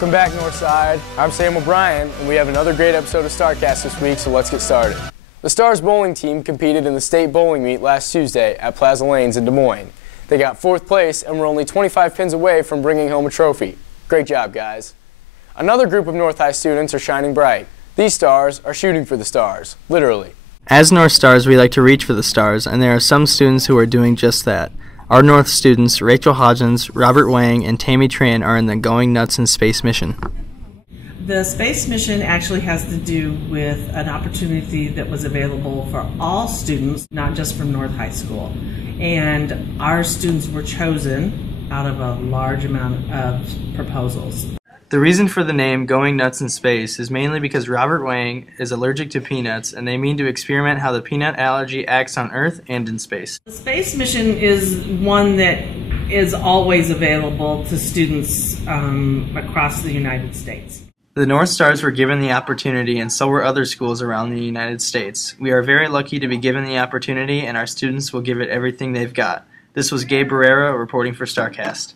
Welcome back, Northside. I'm Sam O'Brien, and we have another great episode of StarCast this week, so let's get started. The Stars bowling team competed in the state bowling meet last Tuesday at Plaza Lanes in Des Moines. They got 4th place and were only 25 pins away from bringing home a trophy. Great job, guys. Another group of North High students are shining bright. These stars are shooting for the stars, literally. As North Stars, we like to reach for the stars, and there are some students who are doing just that. Our North students, Rachel Hodgins, Robert Wang, and Tammy Tran, are in the Going Nuts in Space mission. The space mission actually has to do with an opportunity that was available for all students, not just from North High School. And our students were chosen out of a large amount of proposals. The reason for the name Going Nuts in Space is mainly because Robert Wang is allergic to peanuts, and they mean to experiment how the peanut allergy acts on Earth and in space. The space mission is one that is always available to students across the United States. The North Stars were given the opportunity, and so were other schools around the United States. We are very lucky to be given the opportunity, and our students will give it everything they've got. This was Gabe Barrera reporting for StarCast.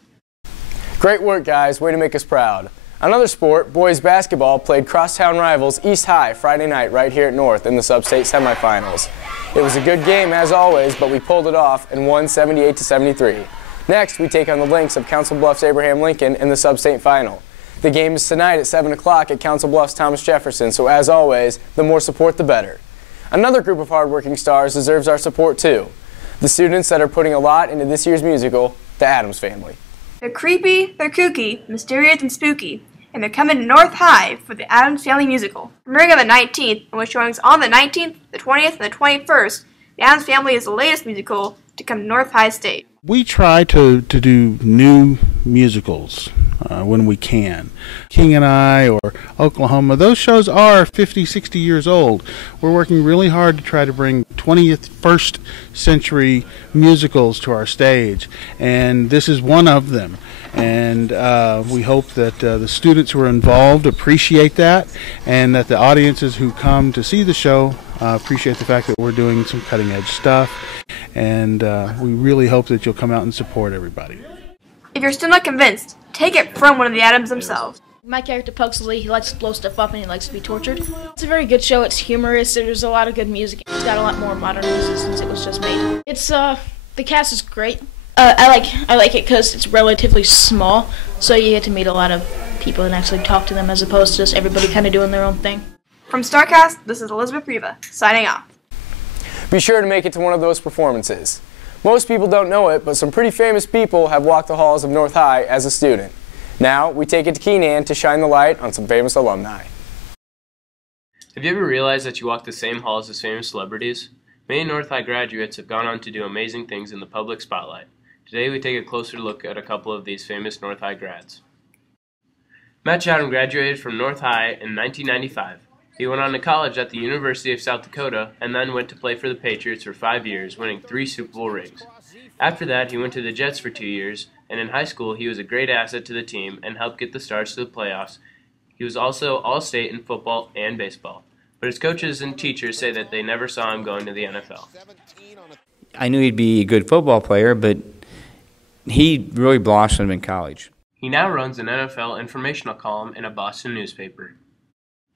Great work, guys. Way to make us proud. Another sport, boys basketball, played crosstown rivals East High Friday night right here at North in the sub-state semifinals. It was a good game as always, but we pulled it off and won 78-73. Next, we take on the Lynx of Council Bluffs Abraham Lincoln in the sub-state final. The game is tonight at 7 o'clock at Council Bluffs Thomas Jefferson, so as always, the more support the better. Another group of hardworking stars deserves our support too. The students that are putting a lot into this year's musical, the Addams Family. They're creepy, they're kooky, mysterious and spooky, and they're coming to North High for the Addams Family musical. Premiering on the 19th, and with showings on the 19th, the 20th, and the 21st, the Addams Family is the latest musical to come to North High State. We try to do new musicals when we can. King and I or Oklahoma, those shows are 50, 60 years old. We're working really hard to try to bring 21st century musicals to our stage, and this is one of them. And we hope that the students who are involved appreciate that, and that the audiences who come to see the show appreciate the fact that we're doing some cutting edge stuff, and we really hope that you'll come out and support everybody. If you're still not convinced, take it from one of the Addams themselves. My character, Pugsley, he likes to blow stuff up and he likes to be tortured. It's a very good show. It's humorous. There's a lot of good music. It's got a lot more modern music since it was just made. It's the cast is great. I like it because it's relatively small, so you get to meet a lot of people and actually talk to them as opposed to just everybody kind of doing their own thing. From StarCast, this is Elizabeth Riva, signing off. Be sure to make it to one of those performances. Most people don't know it, but some pretty famous people have walked the halls of North High as a student. Now, we take it to Keenan to shine the light on some famous alumni. Have you ever realized that you walk the same halls as famous celebrities? Many North High graduates have gone on to do amazing things in the public spotlight. Today we take a closer look at a couple of these famous North High grads. Matt Chatham graduated from North High in 1995. He went on to college at the University of South Dakota and then went to play for the Patriots for 5 years, winning 3 Super Bowl rings. After that, he went to the Jets for 2 years, and in high school he was a great asset to the team and helped get the Stars to the playoffs. He was also All-State in football and baseball, but his coaches and teachers say that they never saw him going to the NFL. I knew he'd be a good football player, but he really blossomed in college. He now runs an NFL informational column in a Boston newspaper.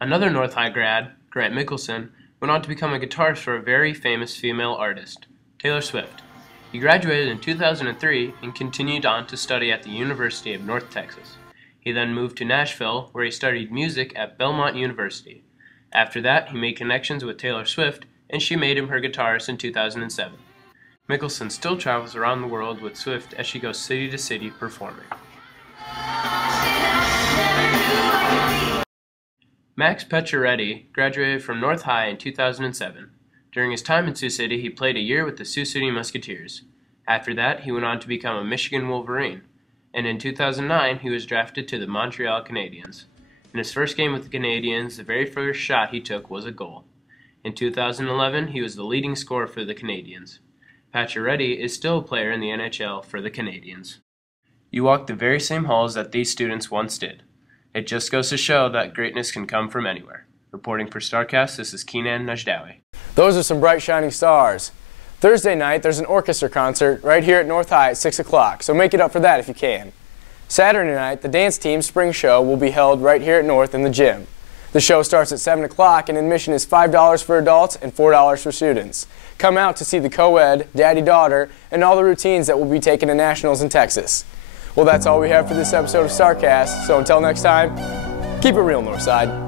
Another North High grad, Grant Mickelson, went on to become a guitarist for a very famous female artist, Taylor Swift. He graduated in 2003 and continued on to study at the University of North Texas. He then moved to Nashville, where he studied music at Belmont University. After that, he made connections with Taylor Swift, and she made him her guitarist in 2007. Mickelson still travels around the world with Swift as she goes city to city performing. Max Pacioretty graduated from North High in 2007. During his time in Sioux City, he played a year with the Sioux City Musketeers. After that, he went on to become a Michigan Wolverine, and in 2009, he was drafted to the Montreal Canadiens. In his first game with the Canadiens, the very first shot he took was a goal. In 2011, he was the leading scorer for the Canadiens. Pacioretty is still a player in the NHL for the Canadiens. You walk the very same halls that these students once did. It just goes to show that greatness can come from anywhere. Reporting for StarCast, this is Keenan Najdawi. Those are some bright shining stars. Thursday night, there's an orchestra concert right here at North High at 6 o'clock, so make it up for that if you can. Saturday night, the dance team spring show will be held right here at North in the gym. The show starts at 7 o'clock and admission is $5 for adults and $4 for students. Come out to see the co-ed, daddy-daughter, and all the routines that will be taken to nationals in Texas. Well, that's all we have for this episode of StarCast, so until next time, keep it real, Northside.